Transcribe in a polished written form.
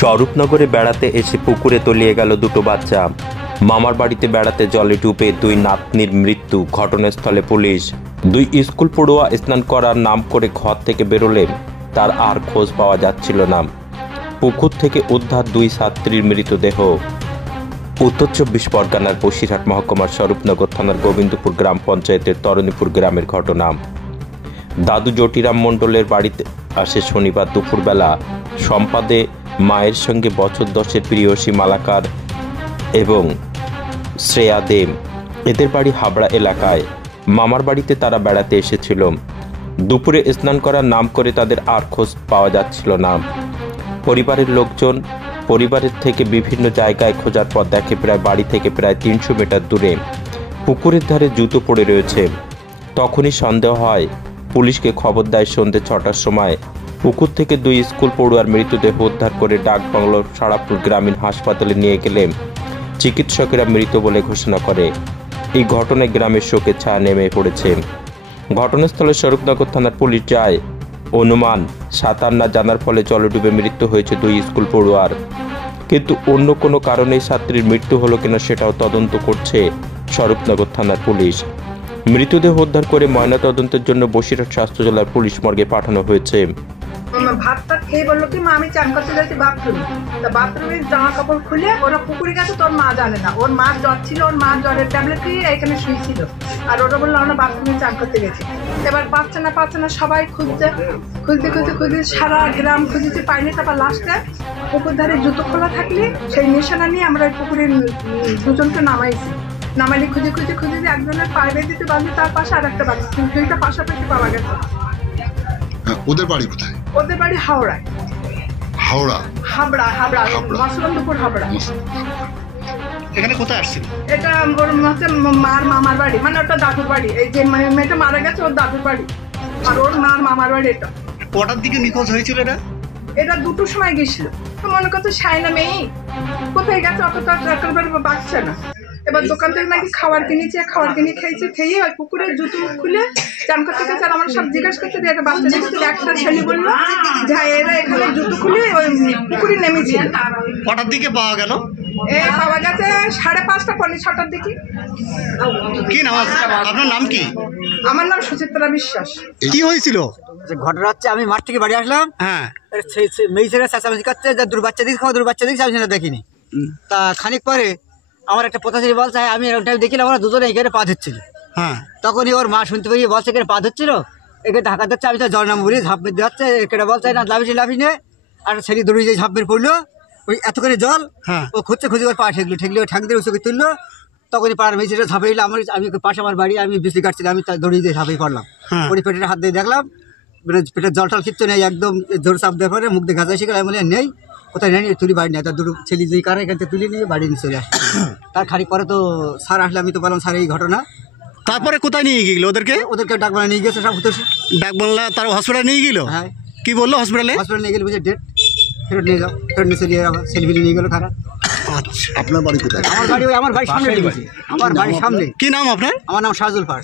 স্বরূপনগরে বেড়াতে এসে পুকুরে তলিয়ে গেল দুটো বাচ্চা। মামার বাড়িতে বেড়াতে জলে ডুবে দুই নাতনির মৃত্যু। ঘটনাস্থলে পুলিশ। দুই স্কুল পড়ুয়া স্নান করার নাম করে ঘর থেকে বেরোলে তার আর খোঁজ পাওয়া যাচ্ছিল না। পুকুর থেকে উদ্ধার দুই ছাত্রীর মৃতদেহ। উত্তর ২৪ পরগনার বসিরহাট মহকুমার স্বরূপনগর থানার গোবিন্দপুর গ্রাম পঞ্চায়েতের তরণীপুর গ্রামের ঘটনা। দাদু জটিরাম মণ্ডলের বাড়িতে আসে শনিবার দুপুরবেলা। সম্পাদে মায়ের সঙ্গে বছর 10-এর প্রিয়সী মালাকার এবং শ্রেয়া দেব। এদের বাড়ি হাবড়া এলাকায়। মামার বাড়িতে তারা বেড়াতে এসেছিল। দুপুরে স্নান করার নাম করে তাদের আর খোঁজ পাওয়া যাচ্ছিল না। পরিবারের লোকজন পরিবারের থেকে বিভিন্ন জায়গায় খোঁজার পর দেখে বাড়ি থেকে প্রায় 300 মিটার দূরে পুকুরের ধারে জুতো পড়ে রয়েছে। তখনই সন্দেহ হয়, পুলিশকে খবর দেয়। সন্ধ্যে 6টার সময় পুকুর থেকে দুই স্কুল পড়ুয়ার মৃতদেহ উদ্ধার করে ডাকবাংলোর সারাপুর গ্রামীণ হাসপাতালে নিয়ে গেলে চিকিৎসকেরা মৃত বলে ঘোষণা করে। এই ঘটনায় গ্রামের শোকের ছায়া নেমে পড়েছে। ঘটনাস্থলে স্বরূপনগর থানার পুলিশ যায়। অনুমান সাঁতার না জানার ফলে জলে ডুবে মৃত্যু হয়েছে দুই স্কুল পড়ুয়ার, কিন্তু অন্য কোনো কারণেই ছাত্রীর মৃত্যু হলো কিনা সেটাও তদন্ত করছে স্বরূপনগর থানার পুলিশ। মৃতদেহ উদ্ধার করে ময়নাতদন্তের জন্য বসিরহাট স্বাস্থ্য জেলার পুলিশ মর্গে পাঠানো হয়েছে। ভাতটা খেয়ে বললো কি, মা আমি চান করতে যাচ্ছি বাথরুমে। তা বাথরুমে জামা কাপড় খুলে ওরা পুকুরে গেছে, তোর মা জানে না। ওর মার জ্বর ছিল, ওর মা জ্বরের ট্যাবলেট দিয়ে এখানে শুয়েছিল। আর ওরা বললো আমরা বাথরুমে চান করতে গেছি। এবার পাচ্ছে না সবাই খুঁজতে সারা গ্রাম খুঁজেছি, পাইনি। তারপর লাস্টে পুকুর ধারে জুতো খোলা থাকলে সেই নিশানা নিয়ে আমরা ওই পুকুরে দুজনকে নামাইলি খুঁজে একজনের পায়ে বেঁধে বাঁধে, তার পাশে আর একটা বাড়ি, দুইটা পাশাপাশি পাওয়া গেছে। ওদের বাড়ি কোথায়? ওদের বাড়ি হাওড়ায়। হাবড়া মসলন্দপুর হাবড়া। এখানে কোথায় আসছিল? এটা ওর মার মামার বাড়ি, মানে ওটা দাদুর বাড়ি। এই যে মেয়েটা মারা গেছে ওর দাদুর বাড়ি, আর ওর মার মামার বাড়ি। এটা কটার দিকে নিখোঁজ হয়েছিল? এটা 2টোর সময় গেছিল। তো মনে করতো সাইনা মেয়ে কোথায় গেছে, অত তো একেবারে বাঁচছে না। এবার দোকান থেকে নাকি খাবার কিনে খেয়েছে। খেয়ে ওই পুকুরে জুতো খুলে চান করতে গেছে। আর আমরা সব জিজ্ঞাসা করতে যে একটা বাচ্চা দেখেছে। একটা ছেলে বললো যে এরা এখানে জুতো খুলে ওই পুকুরে নেমেছে। কটার দিকে পাওয়া গেল? পাওয়া গেছে 5:30 পৌনে 6টার দিকে। কি নাম আপনার? নাম কি? আমার নাম সুচিত্রা বিশ্বাস। কি হয়েছিল? ঘটনা হচ্ছে, আমি মাঠ থেকে বাড়ি আসলাম। হ্যাঁ, মেয়ে ছেলে চেঁচামেচি করছে যে দূর বাচ্চা দিস খাওয়া, দূর বাচ্চা দিস। আমি সেটা দেখিনি। তা খানিক পরে আমার একটা পথাশালী বলছে, আমি এরকম দেখিলাম ওরা দুজনে এখানে পা ধুচ্ছিল। হ্যাঁ, তখনই ওর মা শুনতে পেয়ে বলছে এখানে পা ধুচ্ছিল, এখানে ঢাকা দিচ্ছে। আমি তো জল নাম বলি ঝাঁপ মেরে যাচ্ছে। এখানে বলছে না লাভি নে। আর ছেলে দৌড়িয়ে যে ঝাঁপ মেরে পড়লো, ওই এত করে জল। হ্যাঁ, ও খুঁজে ওর পা ঠেকলো ওই ঠ্যাং দিয়ে উঁচুকে তুললো। তখনই পাড়ার মেয়ে ছেলে ঝাঁপে এলো। আমি পাশে আমার বাড়ি, আমি বিসি কাটছিলাম। আমি দৌড়িয়ে দিয়ে ঝাঁপে পড়লাম। ওই পেটের হাত দিয়ে দেখলাম পেটের জল টল কিচ্ছু নেই, একদম জোর চাপ দেওয়ার পরে মুখ দিয়ে গাছা শিখে আমি বলে নেই, কোথায় নেই, তুলি বাড়ি নেই। তার দুটো ছেলে দুই কারে এখান থেকে তুলে নিয়ে বাড়ি নিয়ে চলে আসছে। তার খানিক পরে তো স্যার আসলে, আমি তো বললাম স্যার এই ঘটনা। তারপরে কোথায় নিয়ে গেল ওদেরকে? ডাকবাংলা নিয়ে গেছে সব হতো। ডাকবাংলা তার হসপিটালে নিয়ে গেল? হ্যাঁ। কি বললো হসপিটালে? নিয়ে গেলে বুঝে ডেট ফেরত নিয়ে যাও, ফেরত নিয়ে চলিয়ে আবার সেলফি নিয়ে গেলো খারাপ। আচ্ছা, আপনার বাড়ি কোথায়? আমার বাড়ির সামনে। আমার বাড়ির সামনে। কি নাম আপনার? আমার নাম শাহজুল পার।